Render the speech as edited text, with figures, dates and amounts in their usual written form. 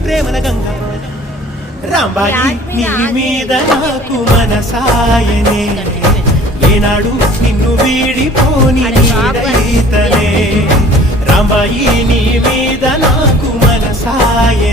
ప్రేమల గంగ రాంబాయి నీ మీద నాకు మనసాయనే ఏనాడు నిన్ను వీడిపోని నీడైతలే రాంబాయి నీ మీద నాకు మనసాయనే